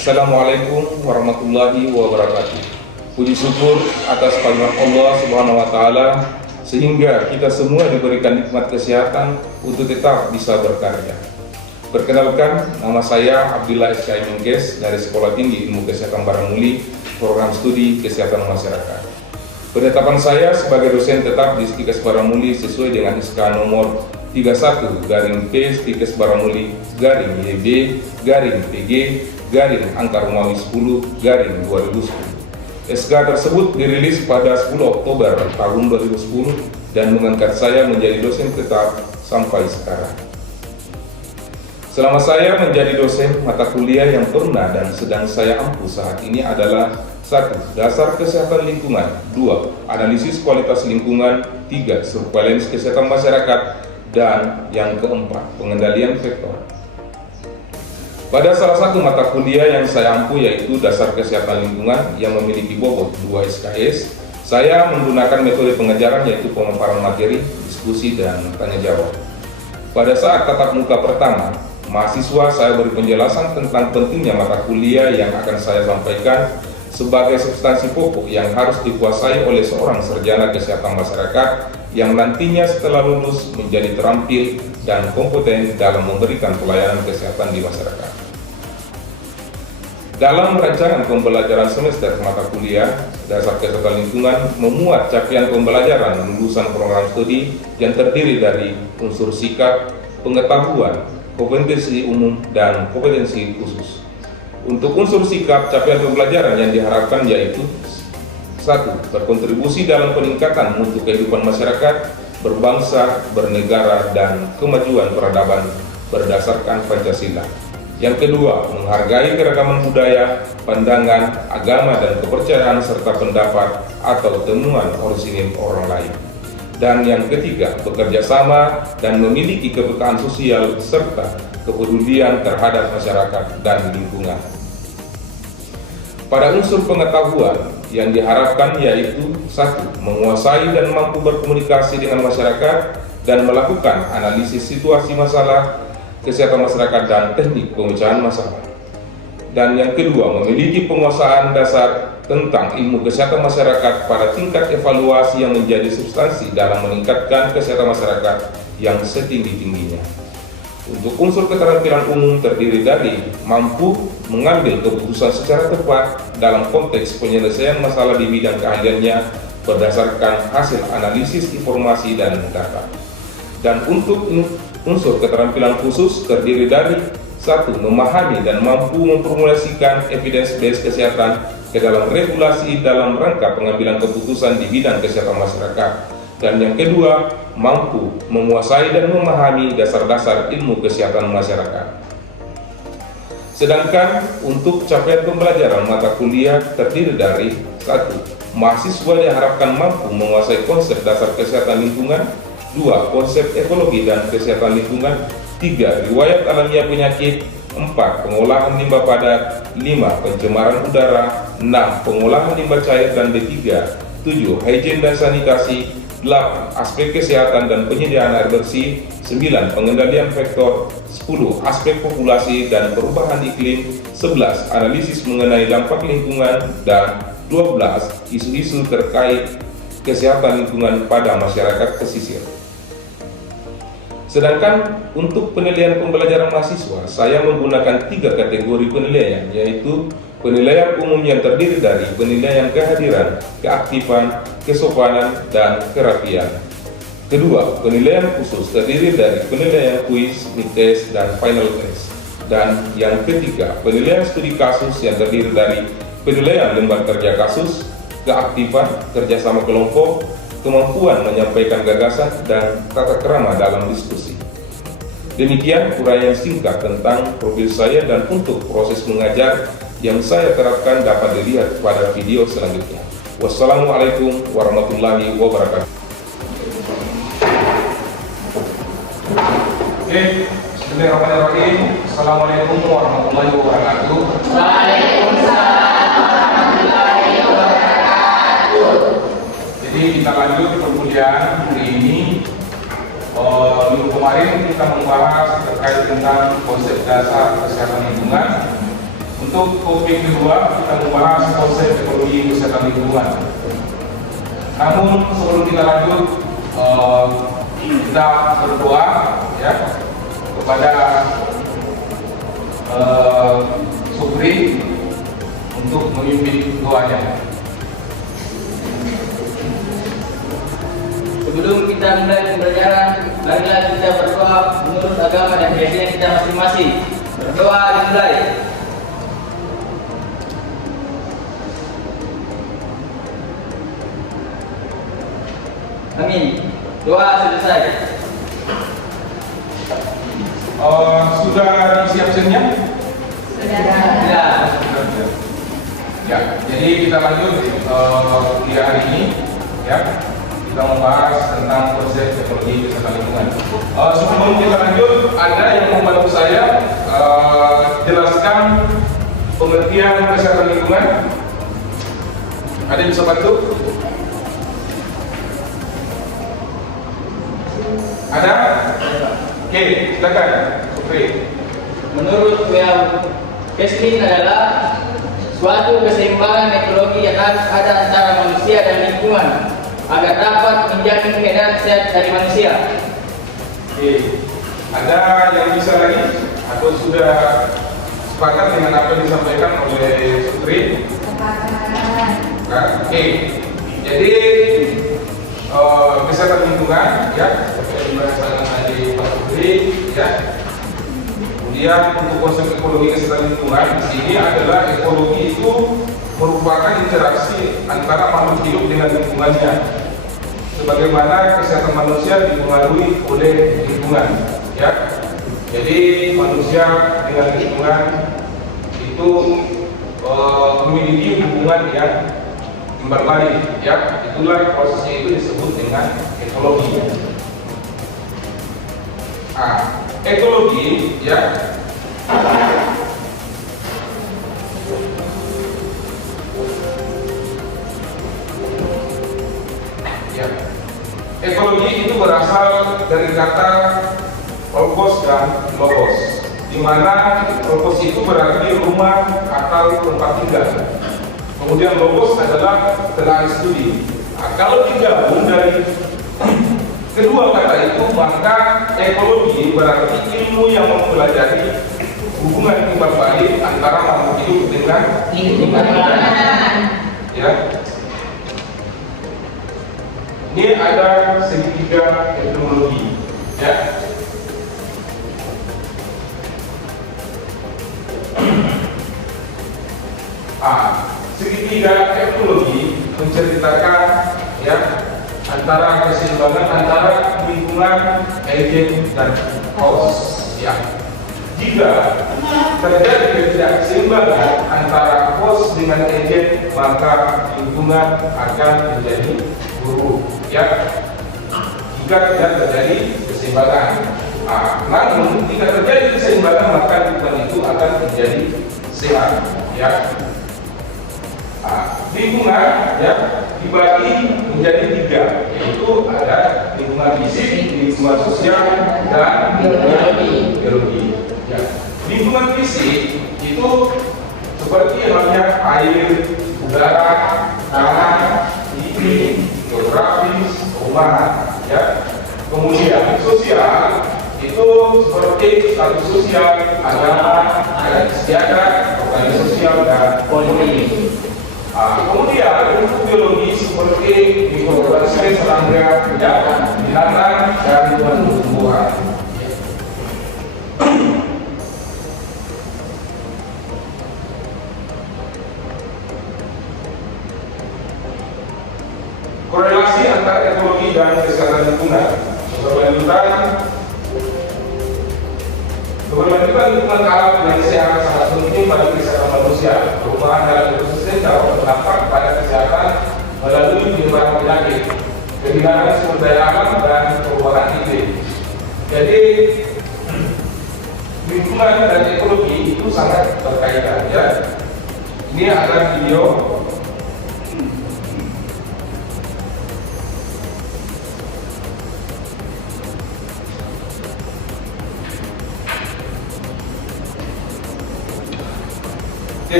Assalamualaikum warahmatullahi wabarakatuh. Puji syukur atas kehadirat Allah Subhanahu wa taala sehingga kita semua diberikan nikmat kesehatan untuk tetap bisa berkarya. Perkenalkan, nama saya Abdillah SKI Menkes dari Sekolah Tinggi Ilmu Kesehatan Baramuli, Program Studi Kesehatan Masyarakat. Penetapan saya sebagai dosen tetap di Stikes Baramuli sesuai dengan SK nomor 31/P/Baramuli/PG/Angka Romawi 10/2010. SK tersebut dirilis pada 10 Oktober tahun 2010 dan mengangkat saya menjadi dosen tetap sampai sekarang. Selama saya menjadi dosen, mata kuliah yang pernah dan sedang saya ampu saat ini adalah 1. Dasar kesehatan lingkungan. 2. Analisis kualitas lingkungan. 3. Surveillance kesehatan masyarakat. Dan yang keempat, pengendalian vektor. Pada salah satu mata kuliah yang saya ampu yaitu dasar kesehatan lingkungan yang memiliki bobot 2 SKS, saya menggunakan metode pengajaran yaitu pemaparan materi, diskusi, dan tanya jawab. Pada saat tatap muka pertama, mahasiswa saya beri penjelasan tentang pentingnya mata kuliah yang akan saya sampaikan sebagai substansi pokok yang harus dikuasai oleh seorang sarjana kesehatan masyarakat yang nantinya setelah lulus menjadi terampil dan kompeten dalam memberikan pelayanan kesehatan di masyarakat. Dalam rancangan pembelajaran semester mata kuliah dasar kesehatan lingkungan memuat capaian pembelajaran lulusan program studi yang terdiri dari unsur sikap, pengetahuan, kompetensi umum, dan kompetensi khusus. Untuk unsur sikap, capaian pembelajaran yang diharapkan yaitu 1. Berkontribusi dalam peningkatan mutu kehidupan masyarakat, berbangsa, bernegara, dan kemajuan peradaban berdasarkan Pancasila. Yang kedua, menghargai keragaman budaya, pandangan, agama, dan kepercayaan serta pendapat atau temuan orisinil orang lain. Dan yang ketiga, bekerja sama dan memiliki kepekaan sosial serta kepedulian terhadap masyarakat dan lingkungan. Pada unsur pengetahuan yang diharapkan yaitu 1. Menguasai dan mampu berkomunikasi dengan masyarakat dan melakukan analisis situasi masalah kesehatan masyarakat dan teknik pemecahan masalah. Dan yang kedua, memiliki penguasaan dasar tentang ilmu kesehatan masyarakat pada tingkat evaluasi yang menjadi substansi dalam meningkatkan kesehatan masyarakat yang setinggi-tingginya. Untuk unsur keterampilan umum terdiri dari mampu mengambil keputusan secara tepat dalam konteks penyelesaian masalah di bidang keahliannya berdasarkan hasil analisis informasi dan data. Dan untuk unsur keterampilan khusus terdiri dari 1. Memahami dan mampu memformulasikan evidence-based kesehatan ke dalam regulasi dalam rangka pengambilan keputusan di bidang kesehatan masyarakat. Dan yang kedua, mampu menguasai dan memahami dasar-dasar ilmu kesehatan masyarakat. Sedangkan untuk capaian pembelajaran mata kuliah terdiri dari 1. Mahasiswa diharapkan mampu menguasai konsep dasar kesehatan lingkungan. 2. Konsep ekologi dan kesehatan lingkungan. 3. Riwayat alamiah penyakit. 4. Pengolahan limbah padat. 5. Pencemaran udara. 6. Pengolahan limbah cair dan D3. 7. Hygiene dan sanitasi. 8. Aspek kesehatan dan penyediaan air bersih. 9. Pengendalian vektor. 10. Aspek populasi dan perubahan iklim. 11. Analisis mengenai dampak lingkungan. Dan 12. Isu-isu terkait kesehatan lingkungan pada masyarakat pesisir. Sedangkan untuk penilaian pembelajaran mahasiswa, saya menggunakan 3 kategori penilaian, yaitu penilaian umum yang terdiri dari penilaian kehadiran, keaktifan, kesopanan, dan kerapian. Kedua, penilaian khusus terdiri dari penilaian kuis, mid-test, dan final test. Dan yang ketiga, penilaian studi kasus yang terdiri dari penilaian lembar kerja kasus, keaktifan, kerjasama kelompok, kemampuan menyampaikan gagasan, dan tata krama dalam diskusi. Demikian uraian singkat tentang profil saya dan untuk proses mengajar yang saya terapkan dapat dilihat pada video selanjutnya. Wassalamualaikum warahmatullahi wabarakatuh. Bismillahirrahmanirrahim. Assalamualaikum warahmatullahi wabarakatuh. Waalaikumsalam warahmatullahi wabarakatuh. Jadi kita lanjut perkuliahan hari ini. Minggu kemarin kita membahas terkait tentang konsep dasar kesehatan lingkungan. Untuk topik kedua, kita membahas konsep ekologi kesehatan lingkungan. Namun sebelum kita lanjut, kita berdoa ya kepada Supri untuk memimpin doanya. Sebelum kita mulai pembelajaran, marilah kita berdoa menurut agama dan keyakinan kita masing-masing. Berdoa dimulai. Amin. Doa selesai. Sudah disiapkannya? Sudah. Ya, jadi kita lanjut kuliah hari ini ya. Kita membahas tentang konsep ekologi kesehatan lingkungan. Sebelum kita lanjut, ada yang membantu saya jelaskan pengertian kesehatan lingkungan. Ada yang bisa bantu? Ada? Oke, silakan. Oke. Menurut WHO, Pesmin adalah suatu keseimbangan ekologi yang harus ada antara manusia dan lingkungan agar dapat menjamin keadaan sehat dari manusia. Oke. Ada yang bisa lagi? Atau sudah sepakat dengan apa yang disampaikan oleh Supri? Oke. Jadi kesehatan lingkungan ya, seperti dibahas tadi Pak Supri ya. Kemudian untuk konsep ekologi kesehatan lingkungan di sini adalah ekologi itu merupakan interaksi antara makhluk hidup dengan lingkungannya. Sebagaimana kesehatan manusia dipengaruhi oleh lingkungan, ya. Jadi manusia dengan lingkungan itu memiliki hubungan yang timbal balik, ya. Itulah prosesnya itu disebut dengan ekologi. Ekologi, ya. Ekologi itu berasal dari kata logos dan logos, di mana logos itu berarti rumah atau tempat tinggal. Kemudian logos adalah telah studi. Kalau digabung dari kedua kata itu, maka ekologi berarti ilmu yang mempelajari hubungan timbal balik antara makhluk hidup dengan lingkungan. Ya. Ini ada segitiga etimologi, ya. Segitiga etimologi menceritakan ya antara keseimbangan antara lingkungan, agent dan host, ya. Jika terjadi ketidakseimbangan antara host dengan agent, maka lingkungan akan menjadi buruk, ya. Jika tidak terjadi keseimbangan, namun jika terjadi keseimbangan, maka lingkungan itu akan menjadi sehat, ya. Lingkungan ya dibagi menjadi tiga, yaitu ada lingkungan fisik, lingkungan sosial, dan biologi. Ya. Lingkungan fisik itu seperti halnya air, udara, tanah, iklim, geografis, perumahan. Ya. Kemudian sosial itu seperti status sosial, agama, adat istiadat, organisasi sosial, dan politik. Kemudian untuk biologi seperti mikroorganisme, serangga, binatang, dan tumbuhan. Korelasi antara ekologi dan kesehatan lingkungan. Keberlanjutan lingkungan alam yang sehat sangat penting pada kesehatan manusia. Perubahan dalam ekosistem dapat berdampak pada kesehatan melalui penyebaran penyakit, kehilangan sumber daya alam, dan perubahan iklim. Jadi lingkungan dan ekologi itu sangat berkaitan, ya. Ini ada video.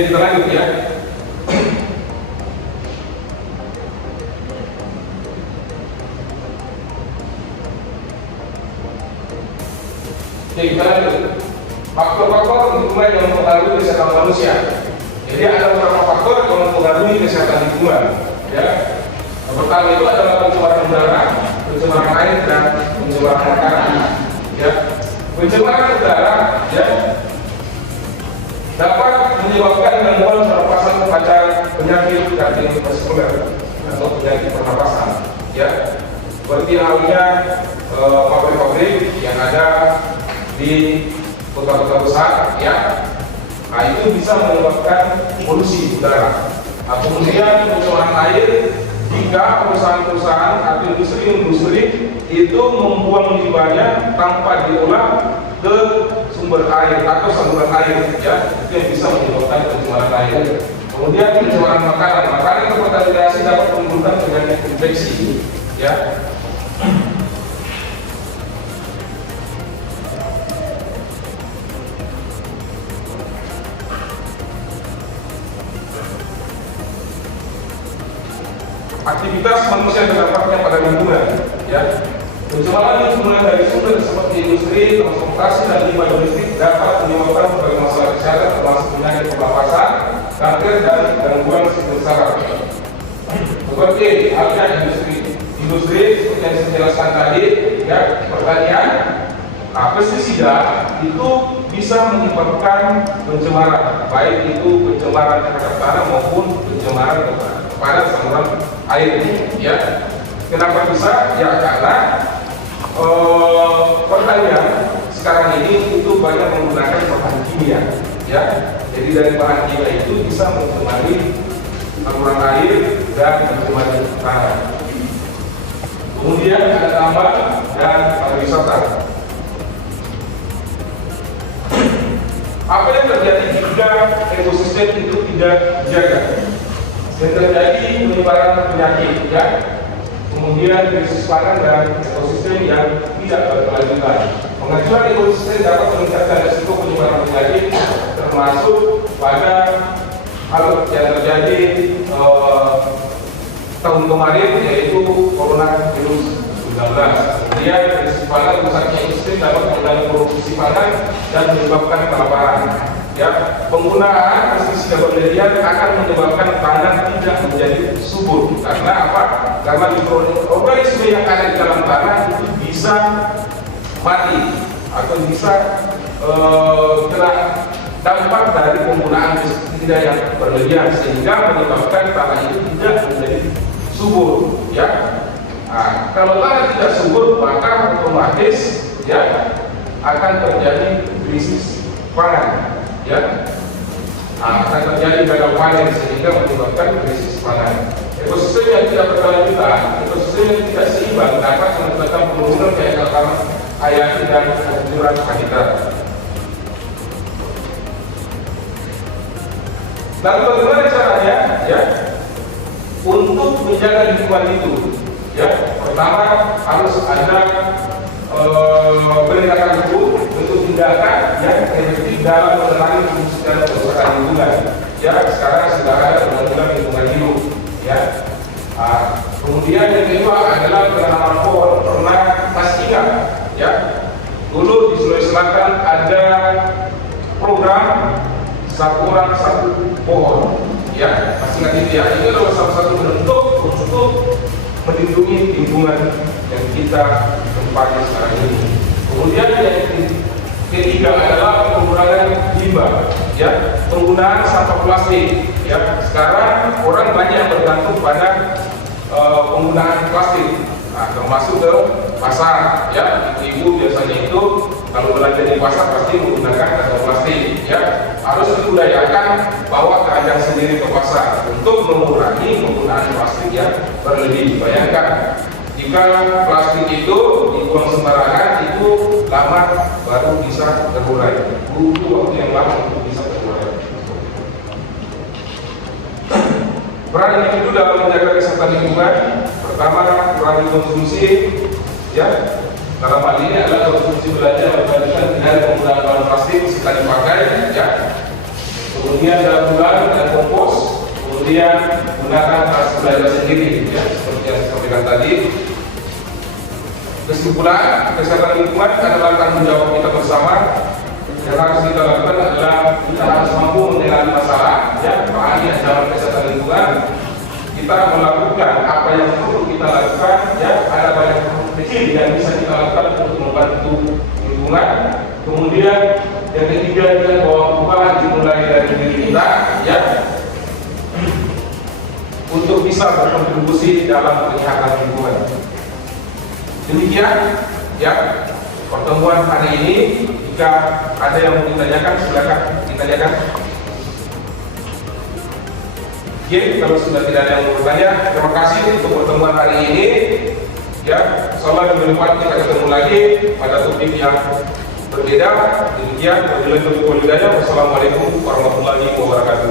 Kemudian kita lanjut ya. Oke, kita lanjut. Faktor-faktor lingkungan yang mempengaruhi kesehatan manusia. Jadi ada beberapa faktor yang mempengaruhi kesehatan lingkungan. Ya. Yang pertama itu adalah pencemaran udara, pencemaran air, dan pencemaran makanan. Ya. Pencemaran udara ya dapat menyebabkan gangguan pernapasan pada penyakit kardiovaskuler atau penyakit pernapasan. Ya. Seperti halnya pabrik-pabrik yang ada di kota-kota besar, ya, nah itu bisa menyebabkan polusi udara. Nah, kemudian pencemaran air jika perusahaan-perusahaan atau industri-industri itu membuang limbahnya tanpa diolah ke sumber air atau saluran air, ya, itu yang bisa menyebabkan pencemaran air. Kemudian pencemaran makanan terkontaminasi dapat menimbulkan penyakit infeksi, ya. Aktivitas manusia terdampaknya pada lingkungan, ya. Pencemaran lingkungan dari sumber seperti industri, transportasi, dan limbah domestik dapat menyebabkan berbagai masalah kesehatan termasuk penyakit pernapasan, kanker, dan gangguan sistem saraf. Seperti halnya industri seperti yang saya jelaskan tadi, ya, pertanian, pestisida itu bisa menyebabkan pencemaran, baik itu pencemaran terhadap tanah maupun pencemaran pada saluran air, ya. Kenapa bisa? Ya karena pertanian sekarang ini itu banyak menggunakan bahan kimia, ya. Jadi dari bahan kimia itu bisa mencemari saluran air dan mencemari tanah. Kemudian ada tambang dan pariwisata. Apa yang terjadi jika ekosistem itu tidak dijaga? Yang terjadi penyebaran penyakit, ya, kemudian krisis pangan dan ekosistem yang tidak berkelanjutan. Pengajuan ekosistem dapat meningkatkan risiko penyebaran penyakit, termasuk pada hal yang terjadi tahun kemarin, yaitu coronavirus 19. Kemudian krisis pangan rusaknya ekosistem dapat mengganggu produksi pangan dan menyebabkan kelaparan. Ya, penggunaan pestisida berlebihan akan menyebabkan tanah tidak menjadi subur. Karena apa? Karena mikroorganisme yang ada di dalam tanah itu bisa mati atau bisa kena dampak dari penggunaan pestisida yang berlebihan, sehingga menyebabkan tanah itu tidak menjadi subur. Ya, nah, kalau tanah tidak subur, maka otomatis, ya, akan terjadi krisis pangan. Ya, akan terjadi gagal panen sehingga menyebabkan krisis pangan. Ekosistem yang tidak berkelanjutan, ekosistem yang tidak seimbang dapat menyebabkan penurunan keanekaragaman hayati dan kehancuran habitat. Lalu bagaimana caranya, ya, untuk menjaga lingkungan itu? Ya, pertama harus ada penegakan hukum untuk tindakan yang efektif dalam menerangi fungsi dan kerusakan lingkungan. Ya, sekarang sudah ada undang-undang lingkungan hidup. Ya, kemudian yang kedua adalah penanaman pohon. Pernah masih ingat, ya, dulu di Sulawesi Selatan ada program satu orang satu pohon. Ya, masih ingat itu, ya. Itu adalah salah satu bentuk untuk melindungi lingkungan yang kita tempati sekarang ini. Kemudian yang ketiga adalah pengurangan limbah, ya, penggunaan sampah plastik. Ya, sekarang orang banyak yang bergantung pada penggunaan plastik, nah, termasuk ke pasar. Ya, ibu biasanya itu kalau belanja di pasar pasti menggunakan kantong plastik. Ya, harus dibudayakan bawa keranjang sendiri ke pasar untuk mengurangi penggunaan plastik yang berlebih. Bayangkan jika plastik itu dibuang sembarangan, itu lama baru bisa terurai. Butuh waktu yang lama untuk bisa terurai. Peran individu dalam menjaga kesehatan lingkungan, pertama kurangi konsumsi, ya. Dalam hal ini adalah konsumsi belanja yang berkaitan dengan penggunaan bahan plastik sekali pakai, ya. kemudian daur ulang dan kompos, kemudian gunakan alat belajar sendiri, ya, seperti yang saya sampaikan tadi. Kesimpulan, kesehatan lingkungan adalah tanggung jawab kita bersama. Yang harus kita lakukan adalah kita harus mampu mengenali masalah, ya, bahaya dalam kesehatan lingkungan. Kita melakukan apa yang perlu kita lakukan, ya, ada banyak kecil yang bisa kita lakukan untuk membantu lingkungan. Kemudian yang ketiga adalah bahwa perubahan dimulai dari diri kita, ya, untuk bisa berkontribusi dalam penyihatan lingkungan. Demikian, ya, pertemuan hari ini. Jika ada yang mau ditanyakan, silakan ditanyakan. Oke, kalau sudah tidak ada yang mau bertanya, terima kasih untuk pertemuan hari ini. Ya, insyaallah minggu depan kita ketemu lagi pada topik yang berbeda. Demikian, wabillahi taufiq wal hidayah. Wassalamualaikum warahmatullahi wabarakatuh.